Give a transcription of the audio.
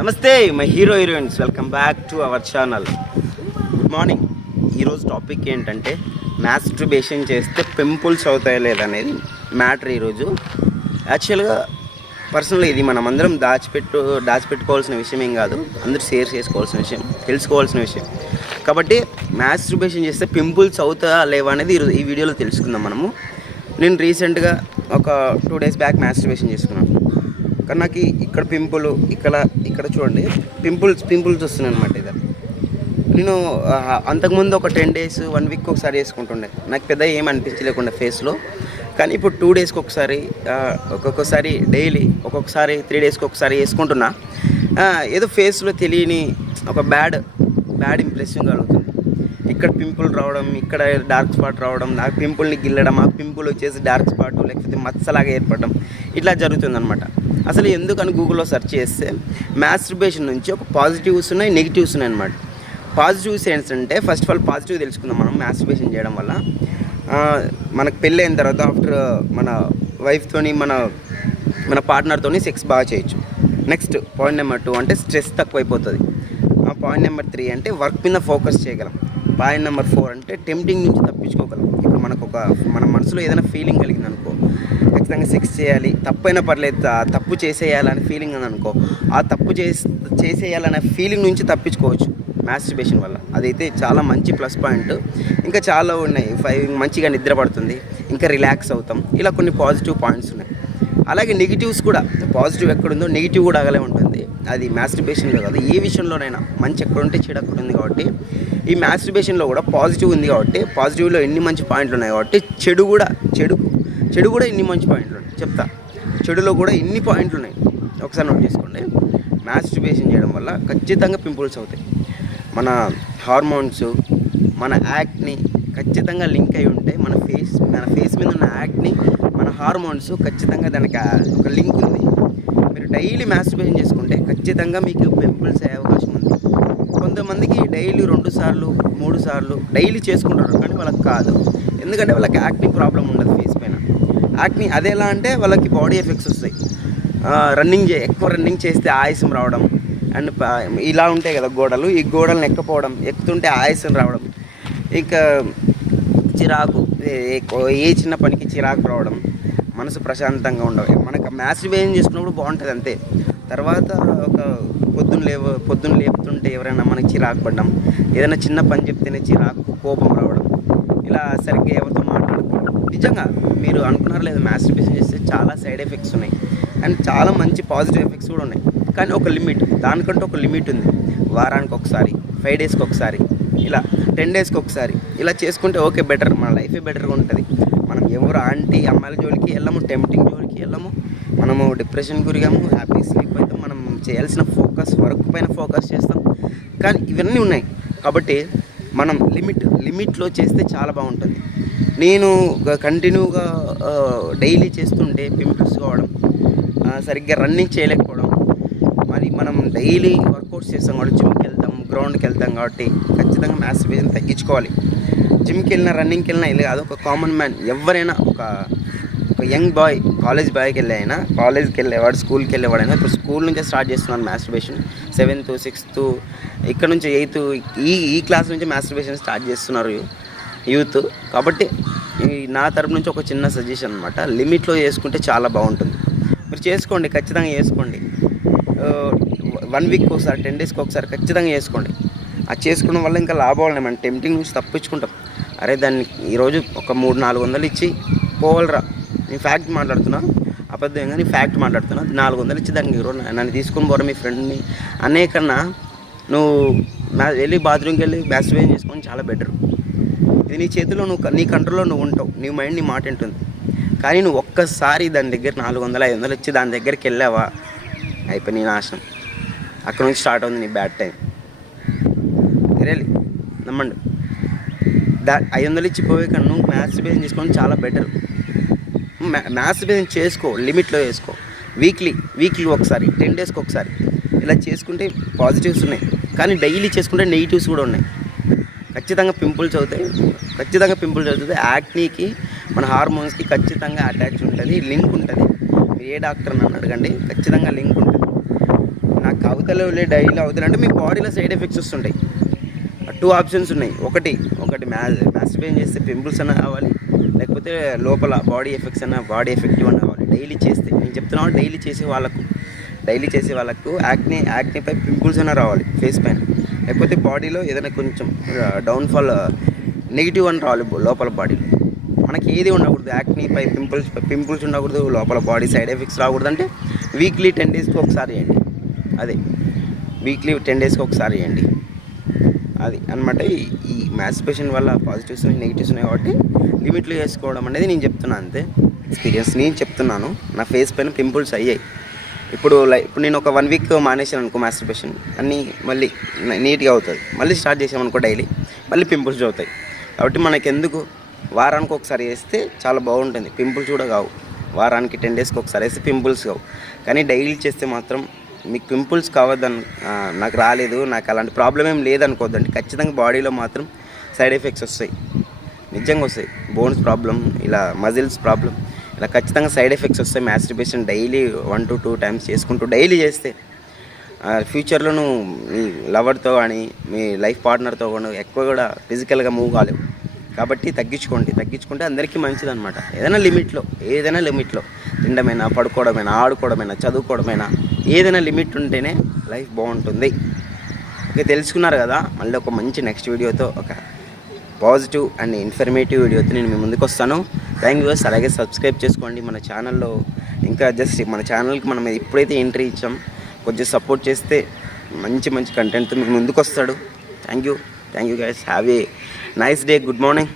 నమస్తే my hero heroines, welcome back to our channel. Good morning. ఈరోజు topic ఏంటంటే masturbation చేస్తే పింపుల్స్ అవుతాయో లేదనేది మ్యాటర్. ఈరోజు యాక్చువల్గా పర్సనల్ ఇది మనం అందరం దాచిపెట్టుకోవాల్సిన విషయం ఏం కాదు, అందరూ షేర్ చేసుకోవాల్సిన విషయం, తెలుసుకోవాల్సిన విషయం. కాబట్టి మాస్టర్బేషన్ చేస్తే పింపుల్స్ అవుతాయా లేవా అనేది ఈరోజు ఈ వీడియోలో తెలుసుకుందాం మనము. నేను రీసెంట్గా ఒక 2 days బ్యాక్ మాస్టర్బేషన్ చేసుకున్నాను. కానీ నాకు ఇక్కడ పింపుల్, ఇక్కడ చూడండి పింపుల్స్ వస్తున్నాయి అనమాట. ఇది నేను అంతకుముందు ఒక 10 days 1 week ఒకసారి వేసుకుంటుండే, నాకు పెద్ద ఏం అనిపించలేకుండా ఫేస్లో. కానీ ఇప్పుడు 2 daysకి ఒకసారి, ఒక్కొక్కసారి డైలీ, ఒక్కొక్కసారి 3 daysకి ఒకసారి వేసుకుంటున్నా. ఏదో ఫేస్లో తెలియని ఒక బ్యాడ్ ఇంప్రెషన్ కలుగుతుంది. ఇక్కడ పింపుల్ రావడం, ఇక్కడ డార్క్ స్పాట్ రావడం, నాకు పింపుల్ని గిల్లడం, ఆ పింపుల్ వచ్చేసి డార్క్ స్పాట్ లేకపోతే మచ్చలాగా ఏర్పడడం, ఇట్లా జరుగుతుందన్నమాట. అసలు ఎందుకని గూగుల్లో సెర్చ్ చేస్తే మాస్టర్బేషన్ నుంచి ఒక పాజిటివ్స్ ఉన్నాయి, నెగిటివ్స్ ఉన్నాయి అన్నమాట. పాజిటివ్స్ ఏంటంటే, ఫస్ట్ ఆఫ్ ఆల్ పాజిటివ్ తెలుసుకుందాం. మనం మాస్టర్బేషన్ చేయడం వల్ల మనకు పెళ్ళి అయిన తర్వాత ఆఫ్టర్ మన వైఫ్తోని మన పార్ట్నర్తోని సెక్స్ బాగా చేయొచ్చు. నెక్స్ట్ పాయింట్ నెంబర్ 2 అంటే స్ట్రెస్ తక్కువైపోతుంది. పాయింట్ నెంబర్ 3 అంటే వర్క్ మీద ఫోకస్ చేయగలం. పాయింట్ నెంబర్ 4 అంటే టెంప్టింగ్ నుంచి తప్పించుకోగలం. ఇప్పుడు మన మనసులో ఏదైనా ఫీలింగ్ కలిగింది అనుకో, ఖచ్చితంగా సెక్స్ చేయాలి, తప్పైనా పర్లేదు, తప్పు చేసేయాలనే ఫీలింగ్ ఉందనుకో, ఆ తప్పు చేసేయాలనే ఫీలింగ్ నుంచి తప్పించుకోవచ్చు మాస్టర్బేషన్ వల్ల. అదైతే చాలా మంచి ప్లస్ పాయింట్. ఇంకా చాలా ఉన్నాయి. మంచిగా నిద్ర పడుతుంది, ఇంకా రిలాక్స్ అవుతాం. ఇలా కొన్ని పాజిటివ్ పాయింట్స్ ఉన్నాయి. అలాగే నెగిటివ్స్ కూడా, పాజిటివ్ ఎక్కడుందో నెగిటివ్ కూడా అలాగే ఉంటుంది. అది మాస్టర్బేషన్లో కాదు, ఏ విషయంలోనైనా మంచి ఎక్కడుంటే చెడు అక్కడ ఉంది. కాబట్టి ఈ మాస్టర్బేషన్లో కూడా పాజిటివ్ ఉంది. కాబట్టి పాజిటివ్లో ఎన్ని మంచి పాయింట్లు ఉన్నాయి, కాబట్టి చెడు కూడా ఇన్ని మంచి పాయింట్లు ఉన్నాయి. చెప్తా, చెడులో కూడా ఇన్ని పాయింట్లు ఉన్నాయి. ఒకసారి నోట్ చేసుకోండి. మాస్టర్బేషన్ చేయడం వల్ల ఖచ్చితంగా పింపుల్స్ అవుతాయి. మన హార్మోన్స్, మన యాక్ట్ని ఖచ్చితంగా లింక్ అయి ఉంటాయి. మన ఫేస్ మీద ఉన్న యాక్ట్ని, మన హార్మోన్స్ ఖచ్చితంగా దానికి ఒక లింక్ ఉంది. మీరు డైలీ మాస్టర్బేషన్ చేసుకుంటే ఖచ్చితంగా మీకు పింపుల్స్ అయ్యే అవకాశం ఉంది. కొంతమందికి డైలీ 2 సార్లు 3 సార్లు డైలీ చేసుకుంటారు, కానీ వాళ్ళకి కాదు. ఎందుకంటే వాళ్ళకి యాక్ని ప్రాబ్లం ఉండదు ఫేస్ పైన. యాక్ని అదేలా అంటే వాళ్ళకి బాడీ ఎఫెక్ట్స్ వస్తాయి. ఎక్కువ రన్నింగ్ చేస్తే ఆయాసం రావడం, అండ్ ఇలా ఉంటాయి కదా గోడలు, ఈ గోడలను ఎక్కపోవడం, ఎక్కుతుంటే ఆయాసం రావడం, ఇంకా చిరాకు, ఏ చిన్న పనికి చిరాకు రావడం, మనసు ప్రశాంతంగా ఉండవు. మనకు మాస్టర్బేషన్ చేసుకున్నప్పుడు బాగుంటుంది అంతే. తర్వాత ఒక పొద్దున్న లేపుతుంటే ఎవరైనా మనకి చిరాకు పడ్డం, ఏదైనా చిన్న పని చెప్తేనే చిరాకు, కోపం రావడం, ఇలా సరిగ్గా ఎవరితో మాట్లాడుకోవడం. నిజంగా మీరు అనుకున్నారు లేదు, మాస్టర్బేషన్ చేస్తే చాలా సైడ్ ఎఫెక్ట్స్ ఉన్నాయి అండ్ చాలా మంచి పాజిటివ్ ఎఫెక్ట్స్ కూడా ఉన్నాయి. కానీ ఒక లిమిట్, దానికంటే ఒక లిమిట్ ఉంది. వారానికి ఒకసారి, 5 daysకి ఒకసారి, ఇలా 10 daysకి ఒకసారి ఇలా చేసుకుంటే ఓకే, బెటర్, మన లైఫే బెటర్గా ఉంటుంది. మనం ఎవరు అమ్మాయిల జోలికి వెళ్ళము, టెంప్టింగ్ జోలికి వెళ్ళము, మనము డిప్రెషన్ గురిగాము, హ్యాపీ స్లీప్ అవుతాం. మనం చేయాల్సిన వర్క్ పైన ఫోకస్ చేస్తాం. కానీ ఇవన్నీ ఉన్నాయి. కాబట్టి మనం లిమిట్లో చేస్తే చాలా బాగుంటుంది. నేను కంటిన్యూగా డైలీ చేస్తుంటే పింపుల్స్ కావడం, సరిగ్గా రన్నింగ్ చేయలేకపోవడం, మరి మనం డైలీ వర్కౌట్స్ చేస్తాం కాబట్టి, జిమ్కి వెళ్తాం, గ్రౌండ్కి వెళ్తాం కాబట్టి ఖచ్చితంగా మాస్టర్బేషన్ తగ్గించుకోవాలి. జిమ్కి వెళ్ళినా, రన్నింగ్కి వెళ్ళినా ఇలా కాదు, ఒక కామన్ మ్యాన్ ఎవరైనా, ఒక యంగ్ బాయ్, కాలేజ్కి వెళ్ళేవాడు, స్కూల్కి వెళ్ళేవాడైనా, ఇప్పుడు స్కూల్ నుంచే స్టార్ట్ చేస్తున్నాను మాస్టర్బేషన్. 7th 6th ఇక్కడ నుంచి 8th ఈ క్లాస్ నుంచి మాస్టర్బేషన్ స్టార్ట్ చేస్తున్నారు యూత్. కాబట్టి నా తరపు నుంచి ఒక చిన్న సజెషన్ అనమాట, లిమిట్లో చేసుకుంటే చాలా బాగుంటుంది. మీరు చేసుకోండి, ఖచ్చితంగా చేసుకోండి. 1 week ఒకసారి, 10 daysకి ఒకసారి ఖచ్చితంగా చేసుకోండి. అది చేసుకోవడం వల్ల ఇంకా లాభాలు ఉన్నాయి. మనం టెంప్టింగ్ నుంచి తప్పించుకుంటాం. అరే దాన్ని ఈరోజు ఒక 300-400 ఇచ్చి పోవాలరా, నేను ఫ్యాక్ట్ మాట్లాడుతున్నా, అబద్ధంగా నేను ఫ్యాక్ట్ మాట్లాడుతున్నా, 400 ఇచ్చి దానికి ఈరోజు నన్ను తీసుకొని పోరా మీ ఫ్రెండ్ని అనే కన్నా నువ్వు వెళ్ళి బాత్రూమ్కి వెళ్ళి మాస్టర్బేషన్ చేసుకొని చాలా బెటర్. ఇది నీ చేతిలో, నీ కంట్రోల్లో నువ్వు ఉంటావు, నీ మైండ్ నీ మాట ఉంటుంది. కానీ నువ్వు ఒక్కసారి దాని దగ్గర 400-500 ఇచ్చి దాని దగ్గరికి వెళ్ళావా, అయిపోయి నీ నాశనం. అక్కడ నుంచి స్టార్ట్ అవుతుంది నీ బ్యాడ్ టైం. రియల్లీ నమ్మండి. 500 ఇచ్చి పోయే కన్నా నువ్వు మాస్టర్బేషన్ చేసుకోవడం చాలా బెటర్. మాస్టర్బేషన్ చేసుకో, లిమిట్లో చేసుకో. వీక్లీ ఒకసారి, 10 daysకి ఒకసారి ఇలా చేసుకుంటే పాజిటివ్స్ ఉన్నాయి. కానీ డైలీ చేసుకుంటే నెగిటివ్స్ కూడా ఉన్నాయి. ఖచ్చితంగా పింపుల్స్ అవుతాయి. యాక్నీకి, మన హార్మోన్స్కి ఖచ్చితంగా అటాచ్ ఉంటుంది, లింక్ ఉంటుంది. ఏ డాక్టర్ నన్ను అడగండి, ఖచ్చితంగా లింక్ ఉంటుంది. నాకు కాకపోతే అవుతలే డైలీ అవుతలే అంటే మీ బాడీలో సైడ్ ఎఫెక్ట్స్ వస్తుంటాయి. 2 ఆప్షన్స్ ఉన్నాయి. ఒకటి మాస్టర్బేషన్ చేస్తే పింపుల్స్ అన్న రావాలి, లేకపోతే లోపల బాడీ ఎఫెక్ట్స్ అన్న బాడీ ఎఫెక్టివ్ అన్న రావాలి. డైలీ చేస్తే నేను చెప్తున్నాను, డైలీ చేసే వాళ్ళకు యాక్నేపై పింపుల్స్ అన్న రావాలి ఫేస్ పైన, లేకపోతే బాడీలో ఏదైనా కొంచెం డౌన్ఫాల్ నెగిటివ్ అని రావాలి లోపల బాడీలో. మనకి ఏది ఉండకూడదు, యాక్నీపై పింపుల్స్ ఉండకూడదు, లోపల బాడీ సైడ్ ఎఫెక్ట్స్ రాకూడదు. అంటే వీక్లీ 10 డేస్కి ఒకసారి చేయండి. అదే వీక్లీ 10 డేస్కి ఒకసారి చేయండి. అది అనమాట. ఈ మాస్టర్బేషన్ వల్ల పాజిటివ్స్ ఉన్నాయి, నెగిటివ్స్ ఉన్నాయి కాబట్టి లిమిట్లో చేసుకోవడం అనేది నేను చెప్తున్నాను, అంతే. ఎక్స్పీరియన్స్ నేను చెప్తున్నాను. నా ఫేస్ పైన పింపుల్స్ అయ్యాయి. ఇప్పుడు నేను ఒక 1 వీక్ మానేసాను అనుకో మాస్టర్బేషన్, అన్నీ మళ్ళీ నీట్గా అవుతుంది. మళ్ళీ స్టార్ట్ చేసామనుకో డైలీ, మళ్ళీ పింపుల్స్ అవుతాయి. కాబట్టి మనకెందుకు, వారానికి ఒకసారి వేస్తే చాలా బాగుంటుంది, పింపుల్స్ కూడా కావు. వారానికి 10 డేస్కి ఒకసారి వేస్తే పింపుల్స్ కావు. కానీ డైలీ చేస్తే మాత్రం మీకు పింపుల్స్ కావద్దని, నాకు రాలేదు, నాకు అలాంటి ప్రాబ్లం ఏం లేదనుకోవద్దండి. ఖచ్చితంగా బాడీలో మాత్రం సైడ్ ఎఫెక్ట్స్ వస్తాయి, నిజంగా వస్తాయి. బోన్స్ ప్రాబ్లం, ఇలా మజిల్స్ ప్రాబ్లం, ఇలా ఖచ్చితంగా సైడ్ ఎఫెక్ట్స్ వస్తాయి. మాస్టర్బేషన్ డైలీ 1 to 2 టైమ్స్ చేసుకుంటూ డైలీ చేస్తే ఫ్యూచర్లో నువ్వు మీ లవర్తో కానీ మీ లైఫ్ పార్ట్నర్తో కానీ ఎక్కువ కూడా ఫిజికల్గా మూవ్ కాలేవు. కాబట్టి తగ్గించుకుంటే అందరికీ మంచిది అనమాట. ఏదైనా లిమిట్లో తినడమైనా, పడుకోవడమైనా, ఆడుకోవడమైనా, చదువుకోవడమైనా, ఏదైనా లిమిట్ ఉంటేనే లైఫ్ బాగుంటుంది. ఓకే, తెలుసుకున్నారు కదా. మళ్ళీ ఒక మంచి నెక్స్ట్ వీడియోతో, ఒక పాజిటివ్ అండ్ ఇన్ఫర్మేటివ్ వీడియోతో నేను మీ ముందుకు వస్తాను. Thank you. అలాగే సబ్స్క్రైబ్ చేసుకోండి మన ఛానల్లో. ఇంకా జస్ట్ మన ఛానల్కి మనం ఎప్పుడైతే ఎంట్రీ ఇచ్చాం, కొంచెం సపోర్ట్ చేస్తే మంచి కంటెంట్తో మీకు ముందుకు వస్తాడు. Thank you guys. Have a nice day. Good morning.